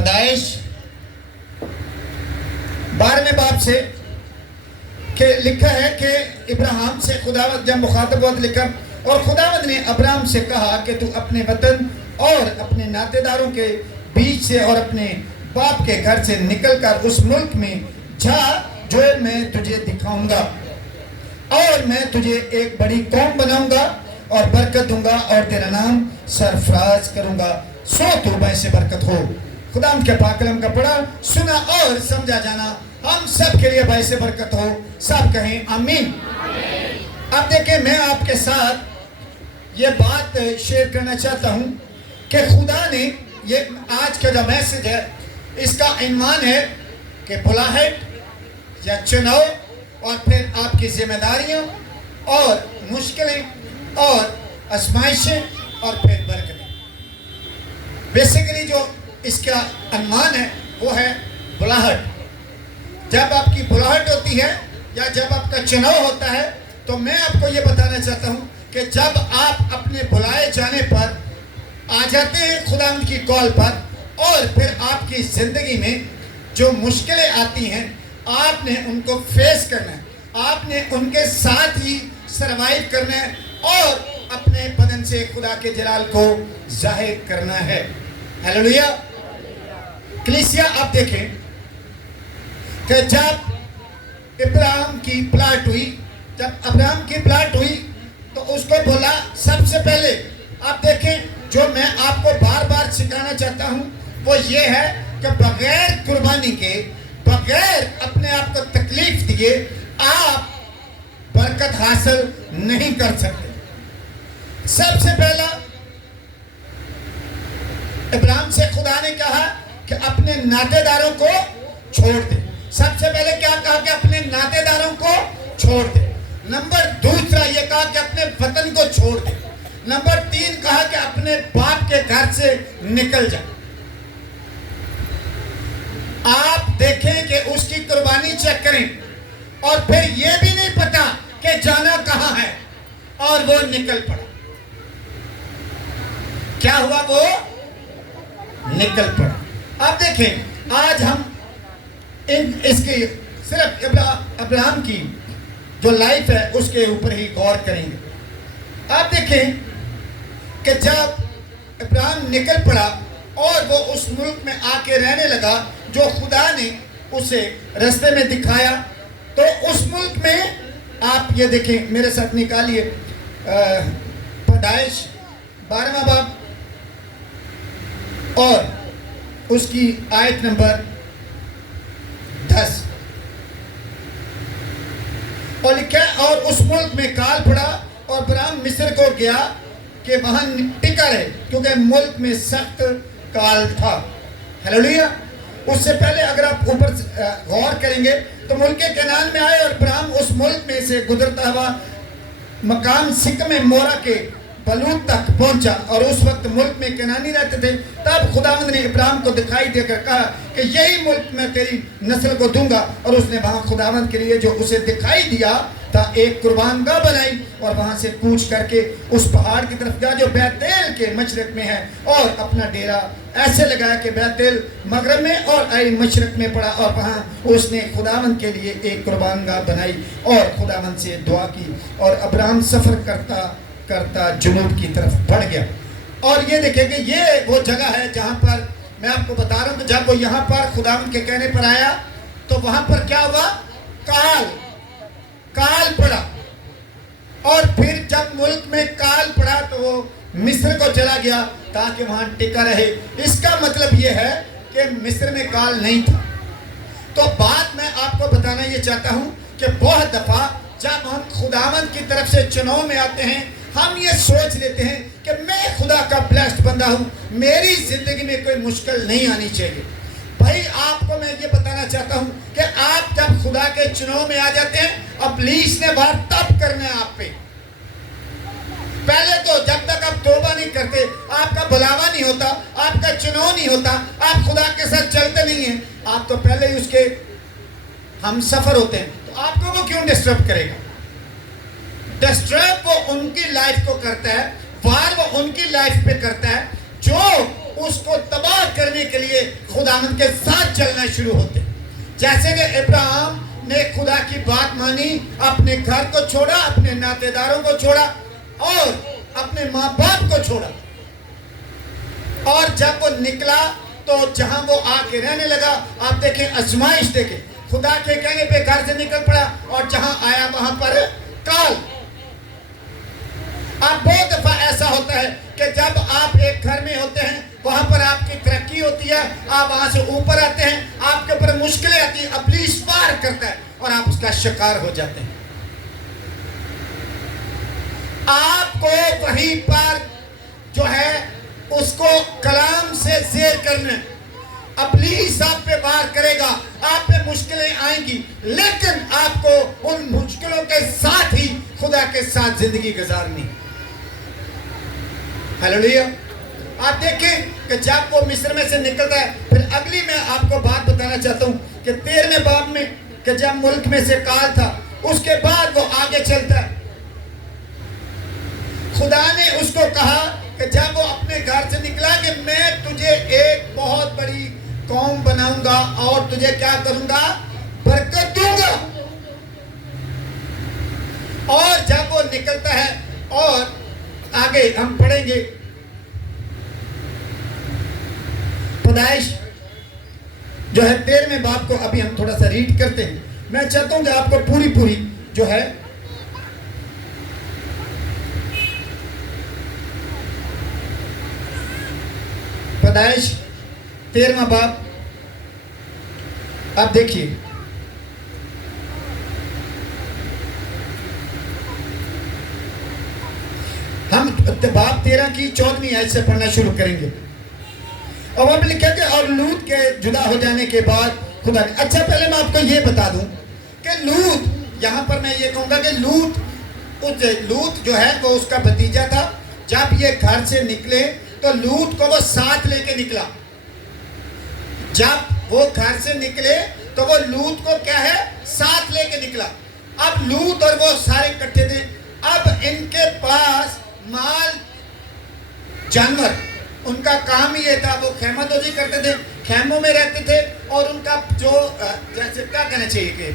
پیدائش 12ویں باب سے کہ لکھا ہے کہ ابراہیم سے خداوند جب مخاطب ہوا لکھا اور خداوند نے ابراہیم سے کہا کہ تو اپنے وطن اور اپنے ناطے داروں کے بیچ سے اور اپنے باپ کے گھر سے نکل کر اس ملک میں جا جو میں تجھے دکھاؤں گا، اور میں تجھے ایک بڑی قوم بناؤں گا اور برکت دوں گا اور تیرا نام سرفراز کروں گا، سو تو سے برکت ہو۔ خدا کے پاک کلام کا پڑھا، سنا اور سمجھا جانا ہم سب کے لیے باعث برکت ہو۔ سب کہیں آمین۔ اب دیکھیں، میں آپ کے ساتھ یہ بات شیئر کرنا چاہتا ہوں کہ خدا نے یہ آج کا جو میسج ہے اس کا عنوان ہے کہ بلاہٹ یا چناؤ، اور پھر آپ کی ذمہ داریاں اور مشکلیں اور آزمائشیں اور پھر برکتیں۔ بیسیکلی جو اس کا عنوان ہے وہ ہے بلاہٹ۔ جب آپ کی بلاہٹ ہوتی ہے یا جب آپ کا چناؤ ہوتا ہے تو میں آپ کو یہ بتانا چاہتا ہوں کہ جب آپ اپنے بلائے جانے پر آ جاتے ہیں خداوند کی کال پر، اور پھر آپ کی زندگی میں جو مشکلیں آتی ہیں آپ نے ان کو فیس کرنا ہے، آپ نے ان کے ساتھ ہی سروائیو کرنا ہے اور اپنے بدن سے خدا کے جلال کو ظاہر کرنا ہے۔ ہیلیلویا۔ کلیسیا، آپ دیکھیں کہ جب ابراہیم کی پلاٹ ہوئی تو اس کو بولا، سب سے پہلے آپ دیکھیں جو میں آپ کو بار بار سکھانا چاہتا ہوں وہ یہ ہے کہ بغیر قربانی کے، بغیر اپنے آپ کو تکلیف دیے آپ برکت حاصل نہیں کر سکتے۔ سب سے پہلا ابراہیم سے خدا نے کہا کہ اپنے ناطے داروں کو چھوڑ دے۔ سب سے پہلے کیا کہا کہ اپنے ناطے داروں کو چھوڑ دے۔ نمبر دوسرا یہ کہا کہ اپنے وطن کو چھوڑ دے۔ نمبر 3 کہا کہ اپنے باپ کے گھر سے نکل جا۔ آپ دیکھیں کہ اس کی قربانی چیک کریں اور پھر یہ بھی نہیں پتا کہ جانا کہاں ہے، اور وہ نکل پڑا۔ کیا ہوا؟ وہ نکل پڑا۔ آپ دیکھیں آج ہم اس کی صرف ابراہیم کی جو لائف ہے اس کے اوپر ہی غور کریں گے۔ آپ دیکھیں کہ جب ابراہیم نکل پڑا اور وہ اس ملک میں آ کے رہنے لگا جو خدا نے اسے رستے میں دکھایا، تو اس ملک میں آپ یہ دیکھیں، میرے ساتھ نکالیے پیدائش 12واں باب اور اس کی آیت نمبر 10، اور لکھا اور اس ملک میں کال پڑا اور ابراہیم مصر کو گیا کہ وہاں ٹکا رہے، کیونکہ ملک میں سخت کال تھا۔ ہیلیلویا۔ اس سے پہلے اگر آپ اوپر غور کریں گے تو ملک کنعان میں آئے اور ابراہیم اس ملک میں سے گزرتا ہوا مقام سکم مورا کے بلوت تک پہنچا، اور اس وقت ملک میں کنعانی رہتے تھے۔ تب خداوند نے ابراہیم کو دکھائی دے کر کہا کہ یہی ملک میں تیری نسل کو دوں گا، اور اس نے وہاں خداوند کے لیے جو اسے دکھائی دیا تھا ایک قربان گاہ بنائی، اور وہاں سے کوچ کر کے اس پہاڑ کی طرف گیا جو بیتیل کے مشرق میں ہے، اور اپنا ڈیرا ایسے لگایا کہ بیتیل مغرب میں اور آئی مشرق میں پڑا، اور وہاں اس نے خداوند کے لیے ایک قربان گاہ بنائی اور خداوند سے دعا کی، اور ابراہیم سفر کرتا کرتا جنوب کی طرف بڑھ گیا۔ اور یہ دیکھیں کہ یہ وہ جگہ ہے جہاں پر میں آپ کو بتا رہا ہوں کہ جب وہ یہاں پر خداوند کے کہنے پر آیا تو وہاں پر کیا ہوا؟ کال پڑا، اور پھر جب ملک میں کال پڑا تو وہ مصر کو چلا گیا تاکہ وہاں ٹکا رہے۔ اس کا مطلب یہ ہے کہ مصر میں کال نہیں تھا۔ تو بات میں آپ کو بتانا یہ چاہتا ہوں کہ بہت دفعہ جب ہم خداوند کی طرف سے چناؤ میں آتے ہیں ہم یہ سوچ لیتے ہیں کہ میں خدا کا بلیسڈ بندہ ہوں، میری زندگی میں کوئی مشکل نہیں آنی چاہیے۔ بھائی آپ کو میں یہ بتانا چاہتا ہوں کہ آپ جب خدا کے چناؤ میں آ جاتے ہیں ابلیس نے وار تب کرنا ہے آپ پہ۔ پہلے تو جب تک آپ توبہ نہیں کرتے، آپ کا بلاوا نہیں ہوتا، آپ کا چناؤ نہیں ہوتا، آپ خدا کے ساتھ چلتے نہیں ہیں، آپ تو پہلے ہی اس کے ہم سفر ہوتے ہیں، تو آپ کو وہ کیوں ڈسٹرب کرے گا؟ ڈسٹرب وہ ان کی لائف کو کرتا ہے، وار وہ ان کی لائف پہ کرتا ہے جو اس کو تباہ کرنے کے لیے خداوند کے ساتھ چلنا شروع ہوتے. جیسے کہ ابراہیم نے خدا کی بات مانی، اپنے گھر کو چھوڑا، اپنے ناتے داروں کو چھوڑا اور اپنے ماں باپ کو چھوڑا، اور جب وہ نکلا تو جہاں وہ آ کے رہنے لگا، آپ دیکھیں آزمائش دیکھیں، خدا کے کہنے پہ گھر سے نکل پڑا اور جہاں آیا وہاں پر کال. اب بہت دفعہ ایسا ہوتا ہے کہ جب آپ ایک گھر میں ہوتے ہیں، وہاں پر آپ کی ترقی ہوتی ہے، آپ وہاں سے اوپر آتے ہیں، آپ کے اوپر مشکلیں آتی ہیں، ابلیس وار کرتا ہے اور آپ اس کا شکار ہو جاتے ہیں. آپ کو وہیں پر جو ہے اس کو کلام سے زیر کرنا ہے. ابلیس آپ پہ وار کرے گا، آپ پہ مشکلیں آئیں گی، لیکن آپ کو ان مشکلوں کے ساتھ ہی خدا کے ساتھ زندگی گزارنی. ہیلیلویا. آپ دیکھیں کہ جب وہ مصر میں سے نکلتا ہے، پھر اگلی میں آپ کو بات بتانا چاہتا ہوں کہ 13ویں باب میں کہ جب ملک میں سے کال تھا، اس کے بعد وہ آگے چلتا ہے. خدا نے اس کو کہا کہ جب وہ اپنے گھر سے نکلا کہ میں تجھے ایک بہت بڑی قوم بناؤں گا اور تجھے کیا کروں گا؟ برکت دوں گا. اور جب وہ نکلتا ہے اور آگے ہم پڑھیں گے پیدائش جو ہے 13ویں باب کو ابھی ہم تھوڑا سا ریڈ کرتے ہیں. میں چاہتا ہوں کہ آپ کو پوری جو ہے پیدائش 13واں باب آپ دیکھیے. ہم باب 13 کی 14ویں آیت سے پڑھنا شروع کریں گے. اور وہاں پہ لکھا کہ اور لوط کے جدا ہو جانے کے بعد خدا نے، اچھا پہلے میں آپ کو یہ بتا دوں کہ لوط، یہاں پر میں یہ کہوں گا کہ لوط جو ہے وہ اس کا بھتیجا تھا. جب یہ گھر سے نکلے تو لوط کو وہ ساتھ لے کے نکلا. جب وہ گھر سے نکلے تو وہ لوط کو کیا ہے؟ ساتھ لے کے نکلا. اب لوط اور وہ سارے اکٹھے تھے. اب ان کے پاس مال، جانور، ان کا کام یہ تھا، وہ خیمہ دوزی کرتے تھے، خیموں میں رہتے تھے، اور ان کا جو جیسے کیا کہنا چاہیے کہ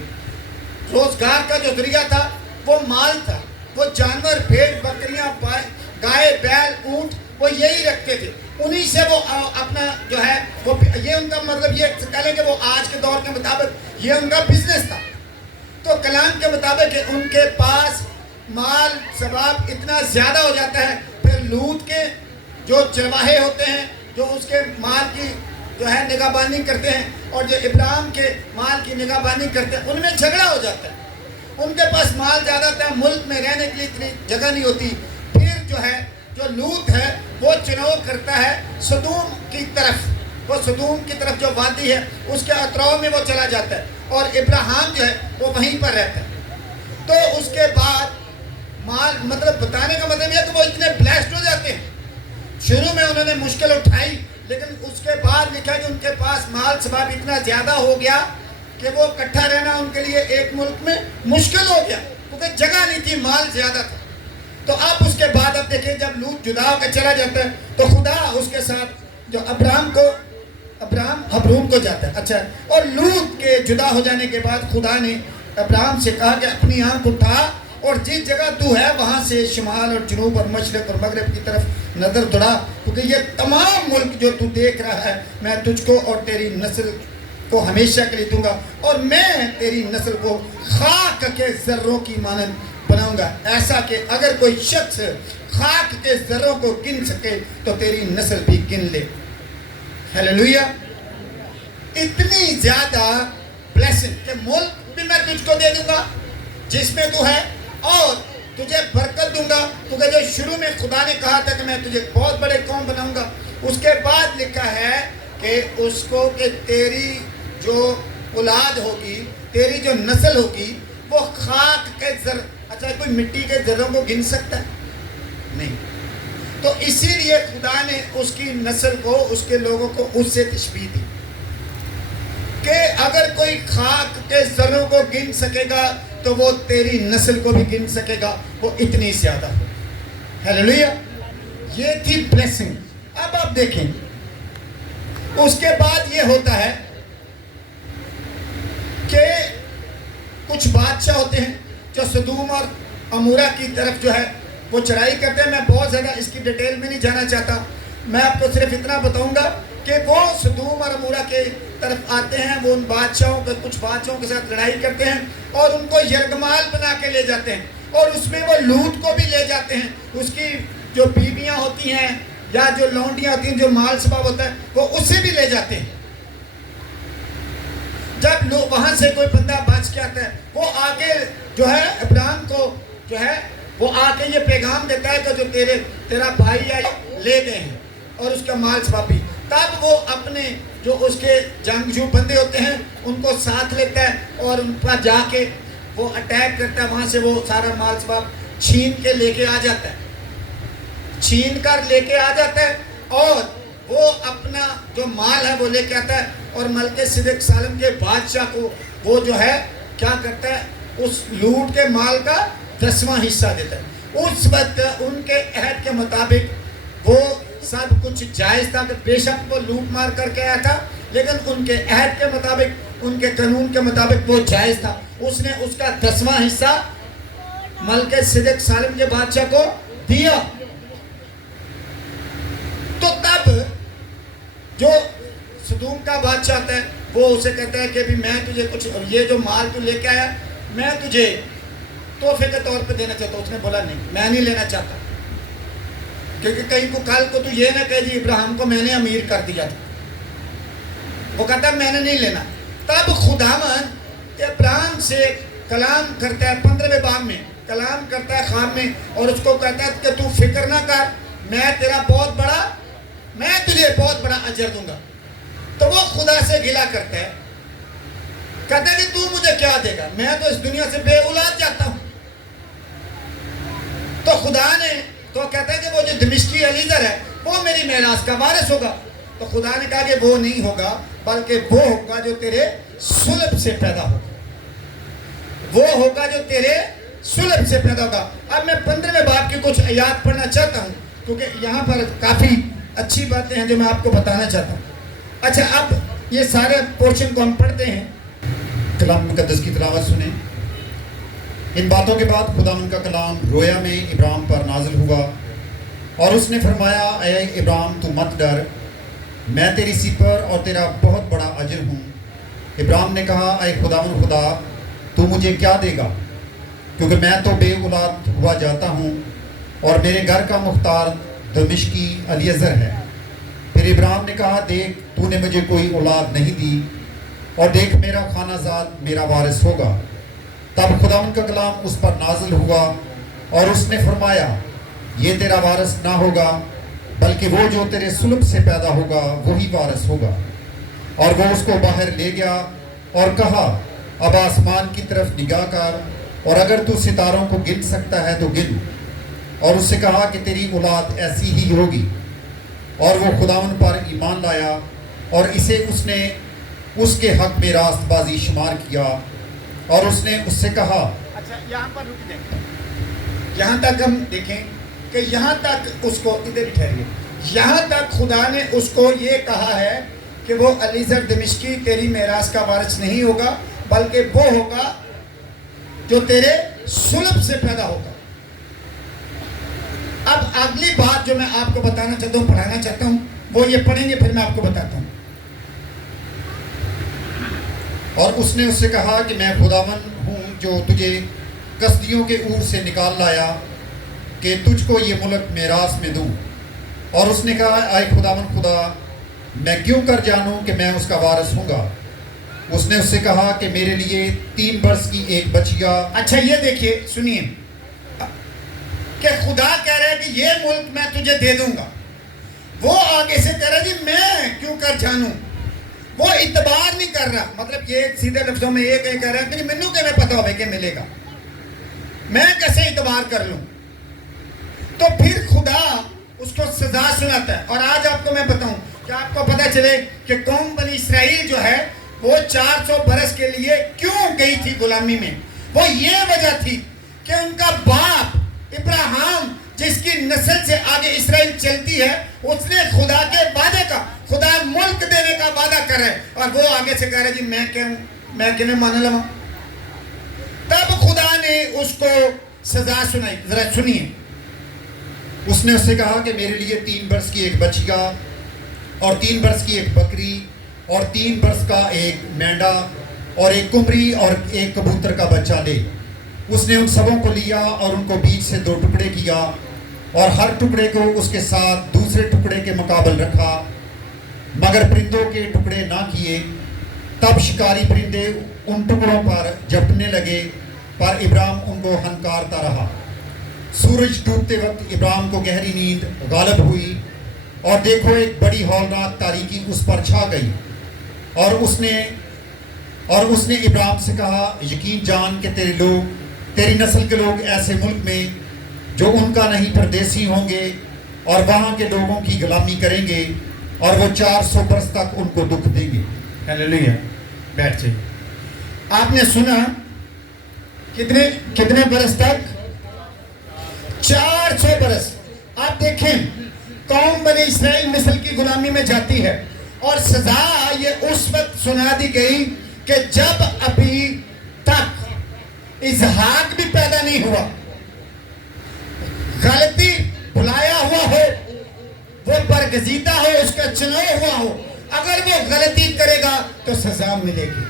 روزگار کا جو ذریعہ تھا وہ مال تھا. وہ جانور، بھیڑ بکریاں، گائے بیل اونٹ، وہ یہی رکھتے تھے. انہی سے وہ اپنا جو ہے وہ، یہ ان کا مطلب یہ کہہ لیں کہ وہ آج کے دور کے مطابق یہ ان کا بزنس تھا. تو کلام کے مطابق کہ ان کے پاس مال ثواب اتنا زیادہ ہو جاتا ہے. پھر لوط کے جو چرواہے ہوتے ہیں جو اس کے مال کی جو ہے نگہبانی کرتے ہیں، اور جو ابراہیم کے مال کی نگہبانی کرتے ہیں، ان میں جھگڑا ہو جاتا ہے. ان کے پاس مال زیادہ تھا، ملک میں رہنے کے لیے اتنی جگہ نہیں ہوتی. پھر جو ہے جو لوط ہے وہ چناؤ کرتا ہے سدوم کی طرف. وہ سدوم کی طرف جو وادی ہے اس کے اطراف میں وہ چلا جاتا ہے، اور ابراہیم جو ہے وہ وہیں پر رہتا ہے. تو اس کے بعد مال، مطلب بتانے کا مطلب یہ ہے کہ وہ اتنے بلیسڈ ہو جاتے ہیں. شروع میں انہوں نے مشکل اٹھائی، لیکن اس کے بعد لکھا کہ ان کے پاس مال ثواب اتنا زیادہ ہو گیا کہ وہ اکٹھا رہنا ان کے لیے ایک ملک میں مشکل ہو گیا، کیونکہ جگہ نہیں تھی، مال زیادہ تھا. تو اب اس کے بعد اب دیکھیں جب لوط جدا ہو کے چلا جاتا ہے تو خدا اس کے ساتھ جو ابراہیم حبرون کو جاتا ہے. اچھا، اور لوط کے جدا ہو جانے کے بعد خدا نے ابراہیم سے کہا کہ اپنی آنکھ اٹھا اور جس جگہ تو ہے وہاں سے شمال اور جنوب اور مشرق اور مغرب کی طرف نظر دوڑا، کیونکہ یہ تمام ملک جو تو دیکھ رہا ہے میں تجھ کو اور تیری نسل کو ہمیشہ کے لیے دوں گا، اور میں تیری نسل کو خاک کے ذروں کی مانند بناؤں گا، ایسا کہ اگر کوئی شخص خاک کے ذروں کو گن سکے تو تیری نسل بھی گن لے. ہیلیلویا. اتنی زیادہ بلیسنگ کہ ملک بھی میں تجھ کو دے دوں گا جس میں تو ہے، اور تجھے برکت دوں گا، کیونکہ جو شروع میں خدا نے کہا تھا کہ میں تجھے بہت بڑے قوم بناؤں گا. اس کے بعد لکھا ہے کہ اس کو کہ تیری جو اولاد ہوگی، تیری جو نسل ہوگی وہ خاک کے ذر. اچھا، کوئی مٹی کے ذروں کو گن سکتا ہے؟ نہیں. تو اسی لیے خدا نے اس کی نسل کو، اس کے لوگوں کو اس سے تشبیہ دی کہ اگر کوئی خاک کے ذروں کو گن سکے گا تو وہ تیری نسل کو بھی گن سکے گا، وہ اتنی زیادہ ہو. ہیلیلویا. یہ تھی بلیسنگ. اب آپ دیکھیں اس کے بعد یہ ہوتا ہے کہ کچھ بادشاہ ہوتے ہیں جو سدوم اور عمورہ کی طرف جو ہے وہ چڑھائی کرتے ہیں. میں بہت زیادہ اس کی ڈیٹیل میں نہیں جانا چاہتا, میں آپ کو صرف اتنا بتاؤں گا کہ وہ سدوم اور عمورہ کے طرف آتے ہیں, وہ ان بادشاہوں کے کچھ بادشاہوں کے ساتھ لڑائی کرتے ہیں اور ان کو یرغمال بنا کے لے جاتے ہیں, اور اس میں وہ لوٹ کو بھی لے جاتے ہیں. اس کی جو بیویاں ہوتی ہیں یا جو لونڈیاں ہوتی ہیں, جو مال سباب ہوتا ہے, وہ اسے بھی لے جاتے ہیں. جب لوگ وہاں سے کوئی بندہ بچ کے آتا ہے, وہ آگے جو ہے ابراہیم کو جو ہے وہ آ کے یہ پیغام دیتا ہے کہ جو تیرا بھائی ہے لے گئے ہیں, اور اس کا مال سباب بھی. تب وہ اپنے جو اس کے جنگجو بندے ہوتے ہیں ان کو ساتھ لیتا ہے اور ان پر جا کے وہ اٹیک کرتا ہے. وہاں سے وہ سارا مال سباب چھین کے لے کے آ جاتا ہے, چھین کر لے کے آ جاتا ہے, اور وہ اپنا جو مال ہے وہ لے کے آتا ہے, اور ملک صدق سالم کے بادشاہ کو وہ جو ہے کیا کرتا ہے, اس لوٹ کے مال کا 10واں حصہ دیتا ہے. اس وقت ان کے عہد کے مطابق وہ سب کچھ جائز تھا, کہ بے شک وہ لوٹ مار کر کے آیا تھا, لیکن ان کے عہد کے مطابق, ان کے قانون کے مطابق وہ جائز تھا. اس نے اس کا 10واں حصہ ملک صدق سالم کے بادشاہ کو دیا. تو تب جو سدوم کا بادشاہ آتا ہے وہ اسے کہتا ہے کہ بھی میں تجھے کچھ, یہ جو مال تو لے کے آیا میں تجھے تحفے کے طور پہ دینا چاہتا ہوں. اس نے بولا نہیں, میں نہیں لینا چاہتا, کیونکہ کہیں کو کل کو تو یہ نہ کہے جی ابراہیم کو میں نے امیر کر دیا تھا. وہ کہتا ہے میں نے نہیں لینا. تب خداوند ابراہیم سے کلام کرتا ہے, 15ویں باب میں کلام کرتا ہے خواب میں, اور اس کو کہتا ہے کہ تو فکر نہ کر, میں تیرا میں تجھے بہت بڑا اجر دوں گا. تو وہ خدا سے گلا کرتا ہے, کہتا ہے کہ تو مجھے کیا دے گا, میں تو اس دنیا سے بے اولاد جاتا ہوں. تو خدا نے تو کہتا ہے کہ وہ جو دمشقی الیزر ہے وہ میری میراث کا وارث ہوگا. تو خدا نے کہا کہ وہ نہیں ہوگا, بلکہ وہ ہوگا جو تیرے صلب سے پیدا ہوگا, وہ ہوگا جو تیرے صلب سے پیدا ہوگا. اب میں 15ویں باب کی کچھ آیات پڑھنا چاہتا ہوں, کیونکہ یہاں پر کافی اچھی باتیں ہیں جو میں آپ کو بتانا چاہتا ہوں. اچھا, اب یہ سارے پورشن کو ہم پڑھتے ہیں, کلام مقدس کی تلاوت سنیں. ان باتوں کے بعد خداوند کا کلام رویا میں ابراہیم پر نازل ہوا, اور اس نے فرمایا, اے ابراہیم تو مت ڈر, میں تیری سپر اور تیرا بہت بڑا اجر ہوں. ابراہیم نے کہا, اے خداوند خدا, تو مجھے کیا دے گا, کیونکہ میں تو بے اولاد ہوا جاتا ہوں, اور میرے گھر کا مختار دمشقی الیعزر ہے. پھر ابراہیم نے کہا, دیکھ تو نے مجھے کوئی اولاد نہیں دی, اور دیکھ میرا خانہ زاد میرا وارث ہوگا. تب خداوند کا کلام اس پر نازل ہوا, اور اس نے فرمایا, یہ تیرا وارث نہ ہوگا, بلکہ وہ جو تیرے صلب سے پیدا ہوگا وہی وارث ہوگا. اور وہ اس کو باہر لے گیا اور کہا, اب آسمان کی طرف نگاہ کر, اور اگر تو ستاروں کو گن سکتا ہے تو گن. اور اس سے کہا کہ تیری اولاد ایسی ہی ہوگی. اور وہ خداوند پر ایمان لایا, اور اسے اس نے اس کے حق میں راست بازی شمار کیا. اور اس نے اس سے کہا, اچھا یہاں پر رک جائیں, یہاں تک ہم دیکھیں کہ یہاں تک اس کو, ادھر ٹھہریے, یہاں تک خدا نے اس کو یہ کہا ہے کہ وہ الیعزر دمشقی تیری میراث کا وارث نہیں ہوگا, بلکہ وہ ہوگا جو تیرے صلب سے پیدا ہوگا. اب اگلی بات جو میں آپ کو بتانا چاہتا ہوں, پڑھانا چاہتا ہوں, وہ یہ پڑھیں گے, پھر میں آپ کو بتاتا ہوں. اور اس نے اس سے کہا کہ میں خداوند ہوں جو تجھے کسدیوں کے اور سے نکال لایا, کہ تجھ کو یہ ملک میراث میں دوں. اور اس نے کہا, اے خداوند خدا, میں کیوں کر جانوں کہ میں اس کا وارث ہوں گا. اس نے اس سے کہا کہ میرے لیے 3 برس کی ایک بچیا. اچھا یہ دیکھیے, سنیے کہ خدا کہہ رہا ہے کہ یہ ملک میں تجھے دے دوں گا. وہ آگے سے کہہ رہا ہے جی میں کیوں کر جانوں, وہ اعتبار نہیں کر رہا. مطلب یہ سیدھے لفظوں میں یہ کہہ رہا ہے کہ مینوں کہ میں پتا ہوئے کہ ملے گا, میں کیسے اعتبار کر لوں. تو پھر خدا اس کو سزا سناتا ہے. اور آج آپ کو میں بتاؤں کہ آپ کو پتہ چلے کہ قوم بنی اسرائیل جو ہے وہ 400 برس کے لیے کیوں گئی تھی غلامی میں. وہ یہ وجہ تھی کہ ان کا باپ ابراہیم جس کی نسل سے آگے اسرائیل چلتی ہے، اس نے خدا کے وعدے کا، خدا ملک دینے کا وعدہ کر رہا ہے، اور وہ آگے سے کہہ رہا ہے جی میں کیوں مان لوں۔ تب خدا نے اس کو سزا سنائی، ذرا سنیے۔ اس نے اس سے کہا کہ میرے لیے 3 برس کی ایک بچیا اور 3 برس کی ایک بکری اور 3 برس کا ایک مینڈا اور ایک کمری اور ایک کبوتر کا بچہ لے۔ اس نے ان سبوں کو لیا اور ان کو بیچ سے 2 ٹکڑے کیا اور ہر ٹکڑے کو اس کے ساتھ دوسرے ٹکڑے کے مقابل رکھا، مگر پرندوں کے ٹکڑے نہ کیے۔ تب شکاری پرندے ان ٹکڑوں پر جھپٹنے لگے، پر ابراہیم ان کو ہنکارتا رہا۔ سورج ڈوبتے وقت ابراہیم کو گہری نیند غالب ہوئی، اور دیکھو ایک بڑی ہولناک تاریکی اس پر چھا گئی، اور اس نے ابراہیم سے کہا، یقین جان کہ تیری نسل کے لوگ ایسے ملک میں جو ان کا نہیں پردیسی ہوں گے، اور وہاں کے لوگوں کی غلامی کریں گے، اور وہ 400 برس تک ان کو دکھ دیں گے۔ ہیلیلویا، بیٹھ جائیے۔ آپ نے سنا کتنے برس تک؟ 400 برس۔ آپ دیکھیں قوم بنی اسرائیل مصر کی غلامی میں جاتی ہے، اور سزا یہ اس وقت سنا دی گئی کہ جب ابھی تک اسحاق بھی پیدا نہیں ہوا، غلطی بلایا ہوا ہو، وہ برگزیدہ ہو، اس کا چناؤ ہوا ہو، اگر وہ غلطی کرے گا تو سزا ملے گی۔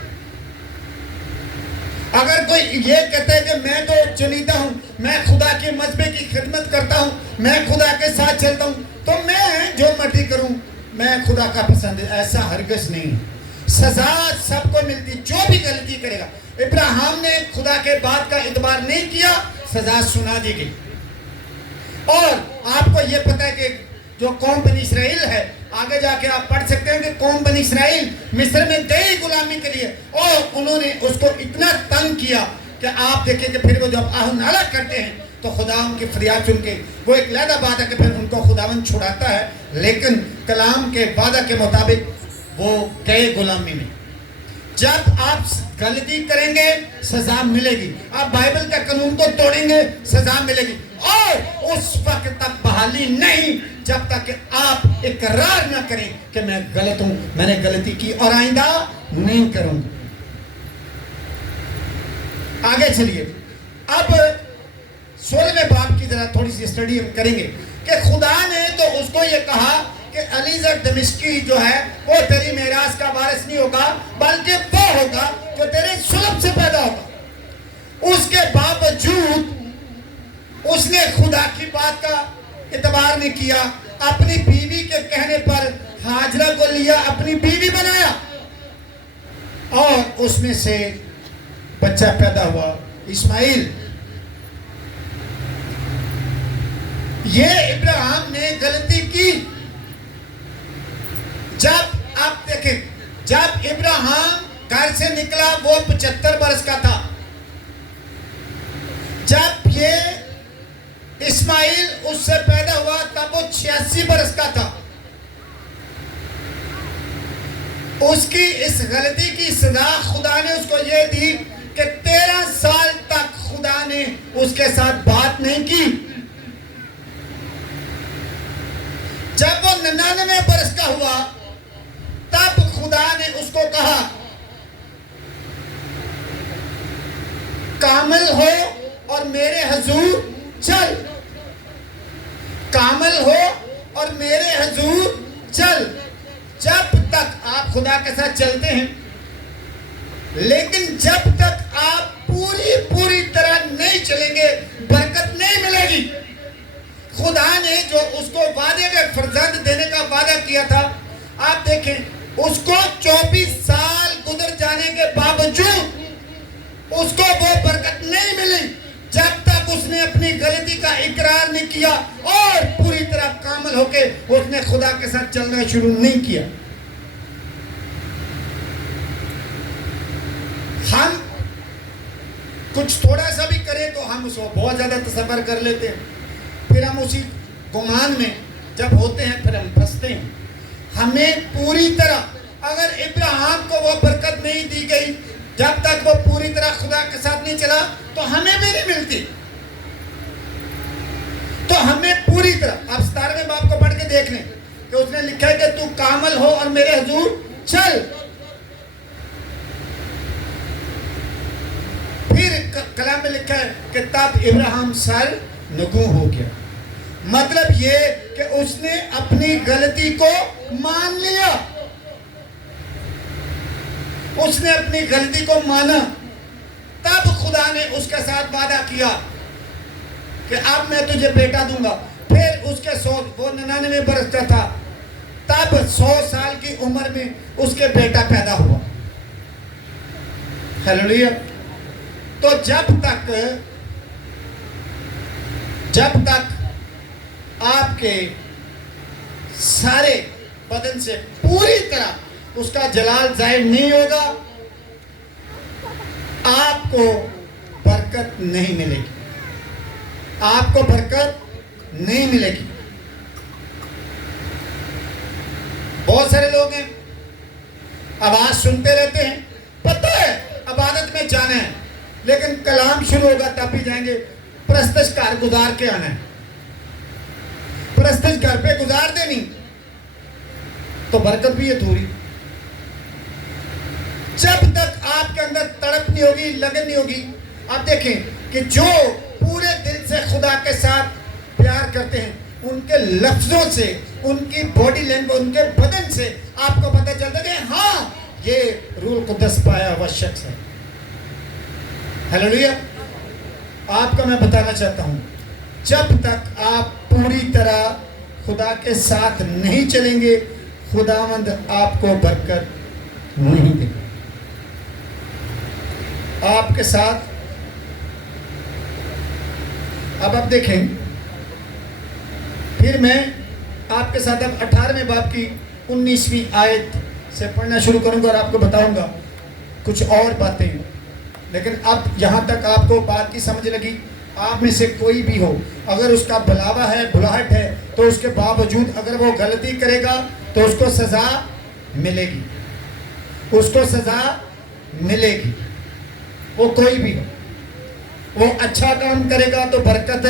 اگر کوئی یہ کہتا ہے کہ میں تو چنیدہ ہوں، میں خدا کے مذہب کی خدمت کرتا ہوں، میں خدا کے ساتھ چلتا ہوں، تو میں جو مرضی کروں میں خدا کا پسند ہے، ایسا ہرگز نہیں۔ سزا سب کو ملتی، جو بھی غلطی کرے گا۔ ابراہیم نے خدا کے بات کا اعتبار نہیں کیا، سزا سنا دی گئی۔ اور آپ کو یہ پتہ ہے کہ جو قوم بنی اسرائیل ہے، آگے جا کے آپ پڑھ سکتے ہیں کہ قوم بنی اسرائیل مصر میں گئی غلامی کے لیے، اور انہوں نے اس کو اتنا تنگ کیا کہ آپ دیکھیں کہ پھر وہ جب آہ نالہ کرتے ہیں تو خدا ان کی فریاد سن کے وہ ایک علیحدہ بات ہے کہ پھر ان کو خداوند چھڑاتا ہے، لیکن کلام کے وعدہ کے مطابق وہ گئے غلامی میں۔ جب آپ غلطی کریں گے سزا ملے گی، آپ بائبل کا قانون کو توڑیں گے سزا ملے گی، اور اس وقت تک بحالی نہیں جب تک کہ آپ اقرار نہ کریں کہ میں غلط ہوں، میں نے غلطی کی اور آئندہ نہیں کروں گا۔ آگے چلیے، اب 16ویں باب کی ذرا تھوڑی سی اسٹڈی ہم کریں گے کہ خدا نے تو اس کو یہ کہا کہ علیزر دمشقی جو ہے وہ تیری میراث کا وارث نہیں ہوگا، بلکہ وہ ہوگا جو تیرے صلب سے پیدا ہوگا۔ اس کے باوجود اس نے خدا کی بات کا اعتبار نہیں کیا، اپنی بیوی کے کہنے پر ہاجرہ کو لیا، اپنی بیوی بنایا، اور اس میں سے بچہ پیدا ہوا اسماعیل۔ یہ ابراہیم نے غلطی کی۔ جب آپ دیکھیں، جب ابراہیم گھر سے نکلا وہ 75 برس کا تھا، جب یہ اسماعیل اس سے پیدا ہوا تب وہ 86 برس کا تھا۔ اس کی اس غلطی کی سزا خدا نے اس کو یہ دی کہ 13 سال تک خدا نے اس کے ساتھ بات نہیں کی۔ جب وہ 99 برس کا ہوا تب خدا نے اس کو کہا کامل ہو اور میرے حضور چل، کامل ہو اور میرے حضور چل۔ جب تک آپ خدا کے ساتھ چلتے ہیں، لیکن جب تک آپ پوری طرح نہیں چلیں گے برکت نہیں ملے گی۔ خدا نے جو اس کو وعدے میں فرزند دینے کا وعدہ کیا تھا، آپ دیکھیں اس کو 24 سال گزر جانے کے باوجود اس کو وہ برکت نہیں ملی جب تک اس نے اپنی غلطی کا اقرار نہیں کیا اور پوری طرح کامل ہو کے اس نے خدا کے ساتھ چلنا شروع نہیں کیا۔ ہم کچھ تھوڑا سا بھی کریں تو ہم اس کو بہت زیادہ تصور کر لیتے ہیں، پھر ہم اسی گمان میں جب ہوتے ہیں پھر ہم پھنستے ہیں۔ ہمیں پوری طرح، اگر ابراہیم کو وہ برکت نہیں دی گئی جب تک وہ پوری طرح خدا کے ساتھ نہیں چلا، تو ہمیں بھی نہیں ملتی۔ تو تو ہمیں پوری طرح، آپ 17ویں باب کو پڑھ کے دیکھ لیں کہ اس نے لکھا ہے کہ تو کامل ہو اور میرے حضور چل. پھر کلام میں لکھا ہے کہ تب ابراہیم سر نگوں ہو گیا. مطلب یہ کہ اس نے اپنی غلطی کو مان لیا. اس نے اپنی غلطی کو مانا. تب خدا نے اس کے ساتھ وعدہ کیا کہ اب میں تجھے بیٹا دوں گا. پھر اس کے 100، وہ 99 برس کا تھا، تب 100 سال کی عمر میں اس کے بیٹا پیدا ہوا. ہیلیلویا. تو جب تک آپ کے سارے بدن سے پوری طرح اس کا جلال ظاہر نہیں ہوگا، آپ کو برکت نہیں ملے گی. آپ کو برکت نہیں ملے گی. بہت سارے لوگ ہیں آواز سنتے رہتے ہیں، پتہ ہے عبادت میں جانا ہے، لیکن کلام شروع ہوگا تب بھی جائیں گے. پرستش گھر گزار کے آنا ہے، پرستش گھر پہ گزار دینی تو برکت بھی ادھوری. جب تک آپ کے اندر تڑپ نہیں ہوگی، لگن نہیں ہوگی. آپ دیکھیں کہ جو پورے دل سے خدا کے ساتھ پیار کرتے ہیں، ان کے لفظوں سے، ان کی باڈی لینگویج، ان کے بدن سے آپ کو پتہ چلتا ہے کہ ہاں یہ روح القدس پایا ہوا شخص ہے. ہیلیلویا. آپ کو میں بتانا چاہتا ہوں، جب تک آپ پوری طرح خدا کے ساتھ نہیں چلیں گے، خداوند آپ کو برکت نہیں دے گا. آپ کے ساتھ اب آپ دیکھیں، پھر میں آپ کے ساتھ اب 18ویں باب کی 19ویں آیت سے پڑھنا شروع کروں گا اور آپ کو بتاؤں گا کچھ اور باتیں. لیکن اب یہاں تک آپ کو بات کی سمجھ لگی. آپ میں سے کوئی بھی ہو، اگر اس کا بلاوا ہے، بلاہٹ ہے، تو اس کے باوجود اگر وہ غلطی کرے گا تو اس کو سزا ملے گی. اس کو سزا ملے گی. وہ کوئی بھی ہو، وہ اچھا کام کرے گا تو برکت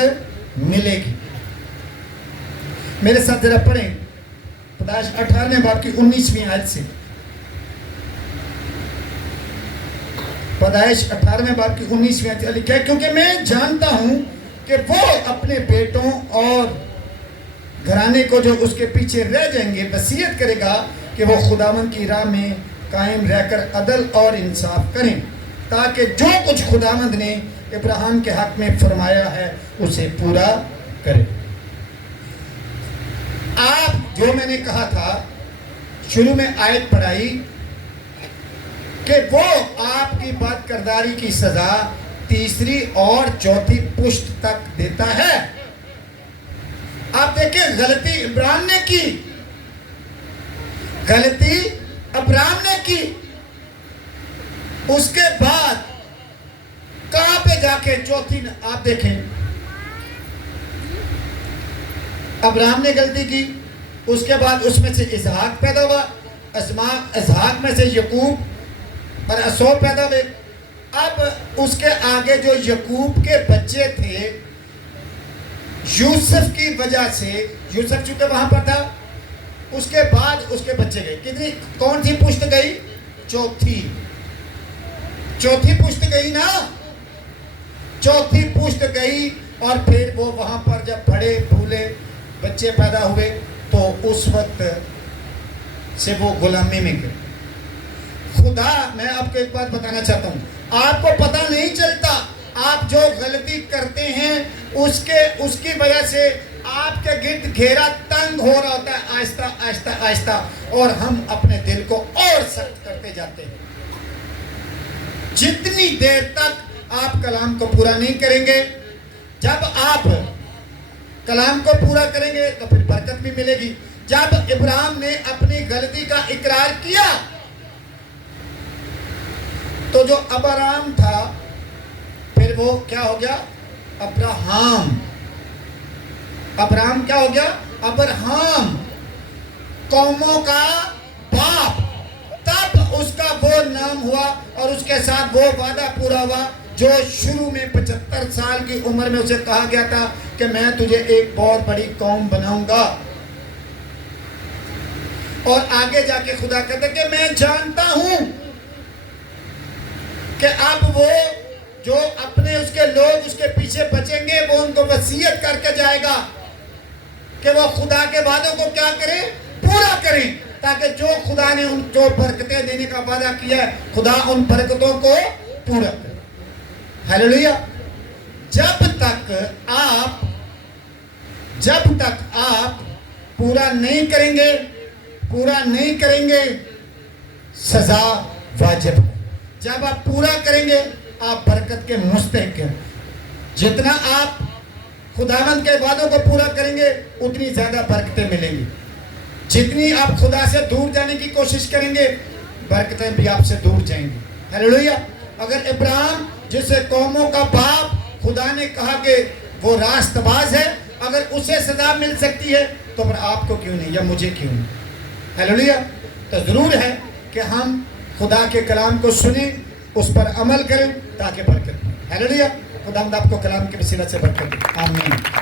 ملے گی. میرے ساتھ ذرا پڑھیں پیدائش 18ویں باب کی 19ویں آیت سے. پیدائش 18ویں باب کی 19ویں آیت لکھا ہے، کیونکہ میں جانتا ہوں کہ وہ اپنے بیٹوں اور گھرانے کو جو اس کے پیچھے رہ جائیں گے وصیت کرے گا کہ وہ خداوند کی راہ میں قائم رہ کر عدل اور انصاف کریں، تاکہ جو کچھ خداوند نے ابراہیم کے حق میں فرمایا ہے اسے پورا کرے. آپ جو میں نے کہا تھا شروع میں آیت پڑھائی کہ وہ آپ کی بد کرداری کی سزا تیسری اور چوتھی پشت تک دیتا ہے. آپ دیکھیں غلطی ابراہیم نے کی، غلطی ابراہیم نے کی، اس کے بعد کہاں پہ جا کے چوتھی آپ دیکھیں ابراہیم نے غلطی کی، اس کے بعد اس میں سے اسحاق پیدا ہوا، اسحاق میں سے یعقوب اور عیسو پیدا ہوئے. اب اس کے آگے جو یعقوب کے بچے تھے، یوسف کی وجہ سے، یوسف چونکہ وہاں پر تھا، اس کے بعد اس کے بچے گئے. کتنی کون سی پشت گئی؟ چوتھی پشت گئی نا، چوتھی پشت گئی. اور پھر وہ وہاں پر جب بڑے بھولے بچے پیدا ہوئے تو اس وقت سے وہ غلامی میں گئے. خدا، میں آپ کو ایک بات بتانا چاہتا ہوں، آپ کو پتہ نہیں چلتا آپ جو غلطی کرتے ہیں اس کی وجہ سے آپ کے گرد گھیرا تنگ ہو رہا ہوتا ہے، آہستہ آہستہ آہستہ، اور ہم اپنے دل کو اور سخت کرتے جاتے ہیں. جتنی دیر تک آپ کلام کو پورا نہیں کریں گے، جب آپ کلام کو پورا کریں گے تو پھر برکت بھی ملے گی. جب ابراہیم نے اپنی غلطی کا اقرار کیا تو جو ابرام تھا پھر وہ کیا ہو گیا؟ ابراہام. ابراہم کیا ہو گیا؟ ابراہام، قوموں کا باپ. تب اس کا وہ نام ہوا اور اس کے ساتھ وہ وعدہ پورا ہوا جو شروع میں 75 سال کی عمر میں اسے کہا گیا تھا کہ میں تجھے ایک بہت بڑی قوم بناؤں گا، اور آگے جا کے خدا کہتا ہے کہ میں جانتا ہوں کہ اب وہ جو اپنے اس کے لوگ اس کے پیچھے بچیں گے وہ ان کو وصیت کر کے جائے گا کہ وہ خدا کے وعدوں کو کیا کریں، پورا کریں، تاکہ جو خدا نے ان کو برکتیں دینے کا وعدہ کیا ہے خدا ان برکتوں کو پورا کرے۔ ہیلیلویا۔ جب تک آپ پورا نہیں کریں گے سزا واجب ہے۔ جب آپ پورا کریں گے آپ برکت کے مستحق ہیں۔ جتنا آپ خداوند کے وعدوں کو پورا کریں گے اتنی زیادہ برکتیں ملیں گی۔ جتنی آپ خدا سے دور جانے کی کوشش کریں گے برکتیں بھی آپ سے دور جائیں گی۔ ہیلیلویا۔ اگر ابراہیم جسے قوموں کا باپ خدا نے کہا کہ وہ راست باز ہے، اگر اسے سزا مل سکتی ہے تو پھر آپ کو کیوں نہیں یا مجھے کیوں نہیں؟ ہیلیلویا۔ تو ضرور ہے کہ ہم خدا کے کلام کو سنیں، اس پر عمل کریں تاکہ برکت۔ ہیلیلویا۔ خدا آپ کو کلام کے وسیلہ سے برکت دے۔ آمین۔